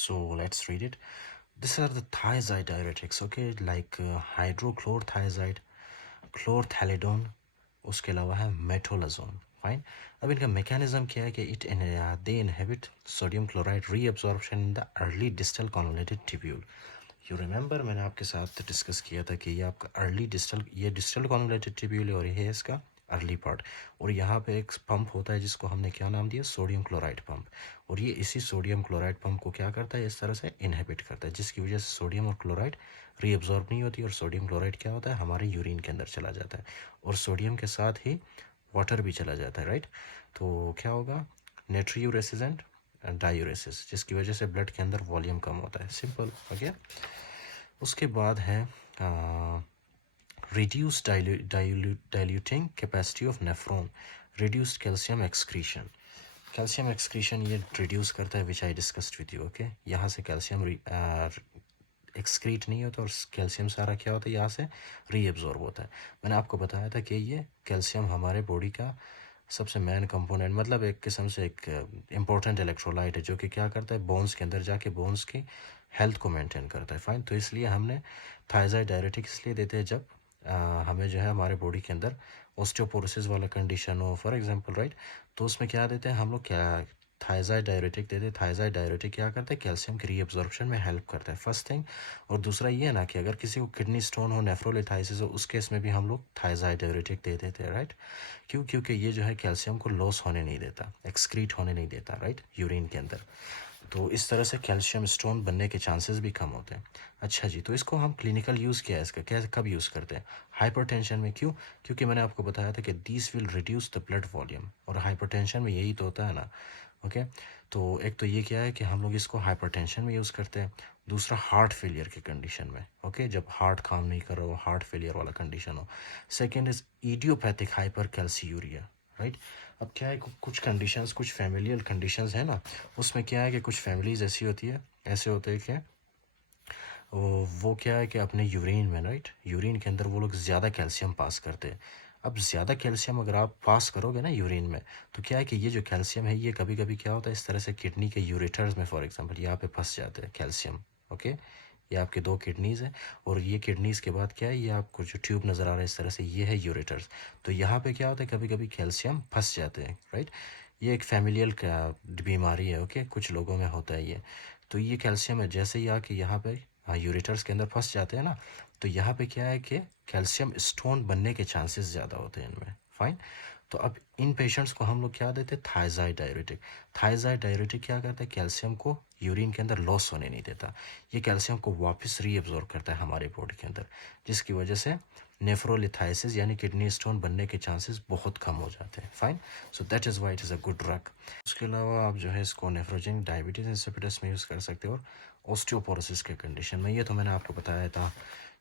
So let's read it. These are the thiazide diuretics, okay, like hydrochlorothiazide, chlorthalidone, उसके अलावा है मेट्रोलाजोन. Fine. अब इनका मैकेनिज्म क्या है कि they inhibit sodium chloride reabsorption in the early distal convoluted tubule. You remember मैंने आपके साथ डिस्कस किया था कि ये आपका अर्ली डिस्टल, ये डिस्टल कॉन्वोलेटेड ट्यूब्यूल है और ये है इसका अर्ली पार्ट. और यहाँ पे एक पंप होता है जिसको हमने क्या नाम दिया, सोडियम क्लोराइड पंप. और ये इसी सोडियम क्लोराइड पंप को क्या करता है, इस तरह से इनहिबिट करता है, जिसकी वजह से सोडियम और क्लोराइड रीअब्जॉर्ब नहीं होती और सोडियम क्लोराइड क्या होता है, हमारे यूरिन के अंदर चला जाता है और सोडियम के साथ ही वाटर भी चला जाता है, राइट. तो क्या होगा, नेट्रीयूरेसिस एंड डायूरेसिस, जिसकी वजह से ब्लड के अंदर वॉल्यूम कम होता है. सिंपल हो गया. उसके बाद है reduced diluting capacity of nephron, reduced calcium excretion. Calcium excretion ये रिड्यूस करता है, which I discussed with you. Okay, यहाँ से कैल्शियम एक्सक्रीट नहीं होता और कैल्शियम सारा क्या होता है, यहाँ से रीअब्जॉर्ब होता है. मैंने आपको बताया था कि ये कैल्शियम हमारे बॉडी का सबसे मेन कंपोनेंट, मतलब एक किस्म से एक इम्पोर्टेंट इलेक्ट्रोलाइट है जो कि क्या करता है, बोन्स के अंदर जाके बोन्स की हेल्थ को मेंटेन करता है. फाइन. तो इसलिए हमने थायजाइड डायरेटिक इसलिए देते हैं जब हमें जो है हमारे बॉडी के अंदर ऑस्टियोपोरोसिस वाला कंडीशन हो, फॉर एग्जांपल, राइट. तो उसमें क्या देते हैं हम लोग, क्या थायजाइड डायरेटिक देते हैं. थायजाइड डायरेटिक क्या करता है, कैल्शियम की रीअब्जॉर्प्शन में हेल्प करता है, फर्स्ट थिंग. और दूसरा ये है ना कि अगर किसी को किडनी स्टोन हो, नेफ्रोलिथाइसिस हो, उस केस में भी हम लोग थायजाइड डायरेटिक दे देते हैं, राइट. क्यों? क्योंकि ये जो है कैल्शियम को लॉस होने नहीं देता, एक्सक्रीट होने नहीं देता, राइट, यूरिन के अंदर. तो इस तरह से कैल्शियम स्टोन बनने के चांसेस भी कम होते हैं. अच्छा जी, तो इसको हम क्लिनिकल यूज़ किया है इसका, क्या कब यूज़ करते हैं, हाइपरटेंशन में. क्यों? क्योंकि मैंने आपको बताया था कि this will reduce the blood volume, और हाइपरटेंशन में यही तो होता है ना. ओके. तो एक तो ये क्या है कि हम लोग इसको हाइपरटेंशन में यूज़ करते हैं. दूसरा हार्ट फेलियर की कंडीशन में, ओके, जब हार्ट काम नहीं कर रहा हो, हार्ट फेलियर वाला कंडीशन हो. Second is idiopathic hypercalciuria, right. अब क्या है, कुछ कंडीशंस, कुछ फैमिलियल कंडीशंस है ना, उसमें क्या है कि कुछ फैमिलीज ऐसी होती है, ऐसे होते हैं कि वो क्या है कि अपने यूरिन में, राइट, यूरिन के अंदर वो लोग ज़्यादा कैल्शियम पास करते हैं. अब ज़्यादा कैल्शियम अगर आप पास करोगे ना यूरिन में, तो क्या है कि ये जो कैल्शियम है ये कभी कभी क्या होता है, इस तरह से किडनी के यूरेटर्स में फॉर एग्जांपल यहाँ पे फंस जाते हैं कैल्शियम. ओके. ये आपके दो किडनीज़ है और ये किडनीज़ के बाद क्या है, ये आपको जो ट्यूब नज़र आ रहा है इस तरह से, ये है यूरेटर्स. तो यहाँ पे क्या होता है, कभी कभी कैल्शियम फंस जाते हैं, राइट. ये एक फैमिलियल का बीमारी है, ओके, कुछ लोगों में होता है ये. तो ये कैल्शियम है, जैसे ही आके यहाँ पे यूरेटर्स के अंदर फंस जाते हैं ना, तो यहाँ पे क्या है कि कैल्शियम स्टोन बनने के चांसेस ज़्यादा होते हैं इनमें. फाइन. तो अब इन पेशेंट्स को हम लोग क्या देते हैं, थायजाइड डायरेटिक. थायजाइड डायरेटिक क्या करता है, कैल्शियम को यूरिन के अंदर लॉस होने नहीं देता, ये कैल्शियम को वापस रीअब्जॉर्ब करता है हमारे बॉडी के अंदर, जिसकी वजह से नेफ्रोलिथाइसिस यानी किडनी स्टोन बनने के चांसेस बहुत कम हो जाते हैं. Fine. So that is why it is a good drug. उसके अलावा आप जो है इसको नेफ्रोजेनिक डायबिटीज़ इंसिपिडस में यूज़ कर सकते हो. और ऑस्टियोपोरोसिस के कंडीशन में, ये तो मैंने आपको बताया था,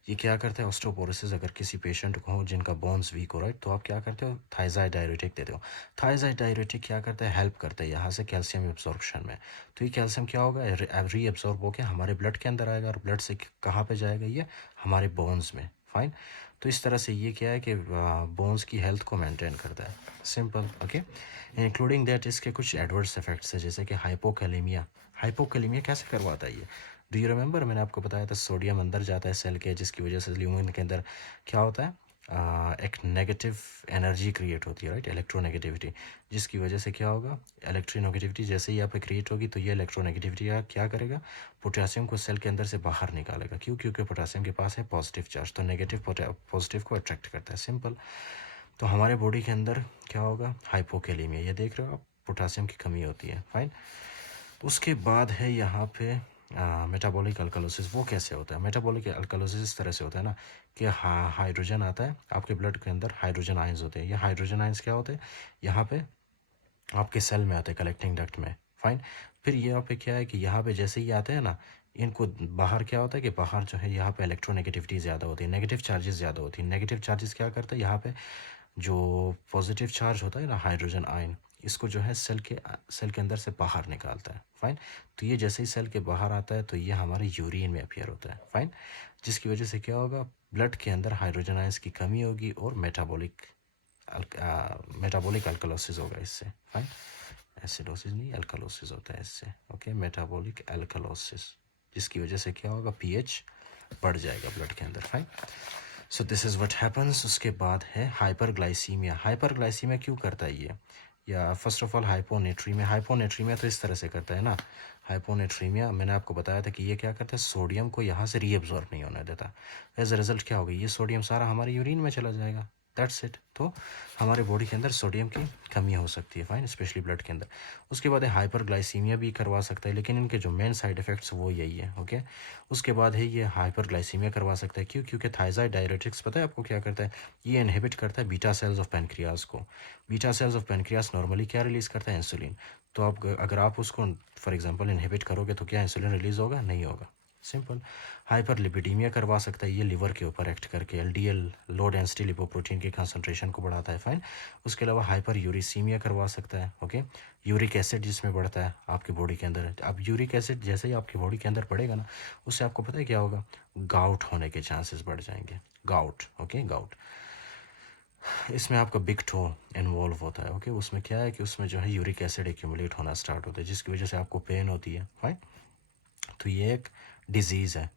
ये क्या करते हैं, ऑस्टियोपोरोसिस अगर किसी पेशेंट को हो जिनका बोन्स वीक हो, राइट, तो आप क्या करते हो, थायजाइड डायरेटिक देते हो. थायजाइड डायरेटिक क्या करता है, हेल्प करता है यहाँ से कैल्शियम एब्जॉर्प्शन में. तो ये कैल्शियम क्या होगा, रीअब्जॉर्ब होकर हमारे ब्लड के अंदर आएगा और ब्लड से कहाँ पे जाएगा, ये हमारे बोन्स में. फाइन. तो इस तरह से ये क्या है कि बोन्स की हेल्थ को मेंटेन करता है. सिंपल. ओके. इंक्लूडिंग दैट इसके कुछ एडवर्स इफेक्ट्स है, जैसे कि हाइपोकैलेमिया. हाइपोकैलेमिया कैसे करवाता है ये, डू यू रिमेंबर, मैंने आपको बताया था सोडियम अंदर जाता है सेल के, जिसकी वजह से ल्यूमिन के अंदर क्या होता है, एक नेगेटिव एनर्जी क्रिएट होती है, राइट, इलेक्ट्रोनेगेटिविटी, जिसकी वजह से क्या होगा, इलेक्ट्रोनेगेटिविटी जैसे ही यहाँ पे क्रिएट होगी तो ये इलेक्ट्रोनेगेटिविटी क्या करेगा, पोटेशियम को सेल के अंदर से बाहर निकालेगा. क्यों? क्योंकि पोटेशियम के पास है पॉजिटिव चार्ज, तो नेगेटिव पॉजिटिव को अट्रैक्ट करता है. सिंपल. तो हमारे बॉडी के अंदर क्या होगा, हाइपोकैलेमिया, ये देख रहे हो आप, पोटेशियम की कमी होती है. फाइन. उसके बाद है यहाँ पे मेटाबॉलिक अल्कलोसिस. वो कैसे होता है, मेटाबॉलिक अल्कलोसिस इस तरह से होता है ना कि हाइड्रोजन आता है आपके ब्लड के अंदर, हाइड्रोजन आयंस होते हैं. ये हाइड्रोजन आयंस क्या होते हैं, यहाँ पे आपके सेल में आते हैं, कलेक्टिंग डक्ट में. फाइन. फिर यहाँ पे क्या है कि यहाँ पे जैसे ही आते हैं ना, इनको बाहर क्या होता है कि बाहर जो है यहाँ पे इलेक्ट्रोनेगेटिविटी ज़्यादा होती है, नेगेटिव चार्जेस ज़्यादा होती है. नेगेटिव चार्जेस क्या करता है, यहाँ पे जो पॉजिटिव चार्ज होता है ना, हाइड्रोजन आयन, इसको जो है सेल के अंदर से बाहर निकालता है. फाइन. तो ये जैसे ही सेल के बाहर आता है तो ये हमारे यूरिन में अपियर होता है. फाइन. जिसकी वजह से क्या होगा, ब्लड के अंदर हाइड्रोजन आयंस की कमी होगी और मेटाबॉलिक अल्कलोसिस होगा इससे. फाइन. एसिडोसिस नहीं, एल्कलोसिस होता है इससे, ओके, मेटाबॉलिक एल्कलोसिस, जिसकी वजह से क्या होगा, पीएच बढ़ जाएगा ब्लड के अंदर। Fine, so this is what happens. उसके बाद है हाइपरग्लाइसीमिया। हाइपरग्लाइसीमिया क्यों करता है ये, या first of all hyponatraemia. Hyponatraemia तो इस तरह से करता है ना, हाइपोनेट्रीमिया मैंने आपको बताया था कि ये क्या करता है, सोडियम को यहाँ से रीअब्जॉर्ब नहीं होने देता। एज अ रिजल्ट क्या होगा, ये सोडियम सारा हमारे यूरिन में चला जाएगा, दैट्स इट। तो हमारे बॉडी के अंदर सोडियम की कमी हो सकती है, फाइन, स्पेशली ब्लड के अंदर। उसके बाद है हाइपरग्लाइसीमिया भी करवा सकता है, लेकिन इनके जो मेन साइड इफेक्ट्स वो यही है, ओके। उसके बाद है ये हाइपरग्लाइसीमिया करवा सकता है, क्यों, क्योंकि थायजाइड डायरेटिक्स पता है आपको क्या करता है, ये इनहिबिट करता है बीटा सेल्स ऑफ पेनक्रियाज को। Beta cells of pancreas normally क्या रिलीज करता है, इंसुलिन। तो आप अगर आप उसको फॉर एग्जांपल इनहिबिट करोगे तो क्या इंसुलिन रिलीज होगा, नहीं होगा, सिंपल। हाइपरलिपिडीमिया करवा सकता है ये लिवर के ऊपर एक्ट करके, एलडीएल लो डेंसिटी लिपोप्रोटीन की कंसंट्रेशन को बढ़ाता है, फाइन। उसके अलावा हाइपर यूरिसीमिया करवा सकता है, ओके। यूरिक एसिड जिसमें बढ़ता है आपकी बॉडी के अंदर, अब यूरिक एसिड जैसे ही आपकी बॉडी के अंदर बढ़ेगा ना, उससे आपको पता है क्या होगा, गाउट होने के चांसेस बढ़ जाएंगे, गाउट, ओके, गाउट। इसमें आपका बिग टो इन्वॉल्व होता है, ओके। उसमें क्या है कि उसमें जो है यूरिक एसिड एक्यूमुलेट होना स्टार्ट होता है, जिसकी वजह से आपको पेन होती है, फाइन। तो ये एक डिजीज़ है।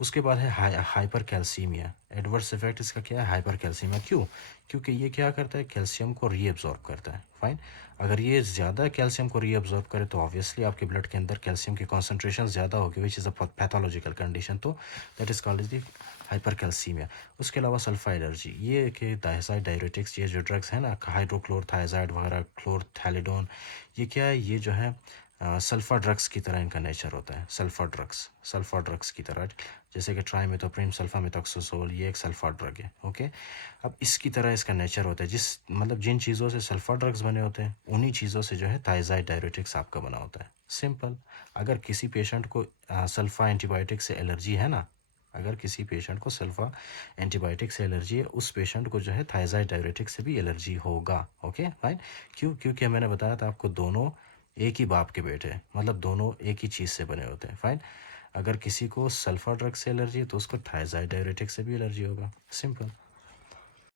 उसके बाद है हाइपर कैल्सीमिया। एडवर्स इफेक्ट इसका क्या है, हाइपर कैल्सीमिया, क्यों, क्योंकि ये क्या करता है, कैल्शियम को रीअब्जॉर्ब करता है, फाइन। अगर ये ज़्यादा कैल्शियम को रीअब्जॉर्ब करे तो ऑब्वियसली आपके ब्लड के अंदर कैल्शियम की कॉन्सेंट्रेशन ज़्यादा होगी, which is a pathological condition, तो that is called the hypercalcaemia. उसके अलावा सल्फा एलर्जी, ये कि थायजाइड डायरेटिक्स, ये जो ड्रग्स हैं ना, हाइड्रोक्लोरथायजाइड वगैरह, क्लोरथैलिडोन, ये क्या है, ये जो है सल्फा ड्रग्स की तरह इनका नेचर होता है, सल्फा ड्रग्स की तरह, जैसे कि ट्राइमेथोप्रिम सल्फामेथोक्सोजोल, ये एक सल्फा ड्रग है, ओके। अब इसकी तरह इसका नेचर होता है, जिस मतलब जिन चीज़ों से सल्फा ड्रग्स बने होते हैं उन्हीं चीज़ों से जो है थायजाइड डायरेटिक्स आपका बना होता है, सिंपल। अगर किसी पेशेंट को सल्फा एंटीबायोटिक से एलर्जी है ना, अगर किसी पेशेंट को सल्फा एंटीबायोटिक से एलर्जी है, उस पेशेंट को जो है थायजाइड डायरेटिक से भी एलर्जी होगा, ओके, फाइन। क्यों, क्योंकि मैंने बताया था आपको, दोनों एक ही बाप के बेटे हैं, मतलब दोनों एक ही चीज़ से बने होते हैं, फाइन। अगर किसी को सल्फा ड्रग से एलर्जी है तो उसको थायजाइड डायरेटिक से भी एलर्जी होगा, सिंपल।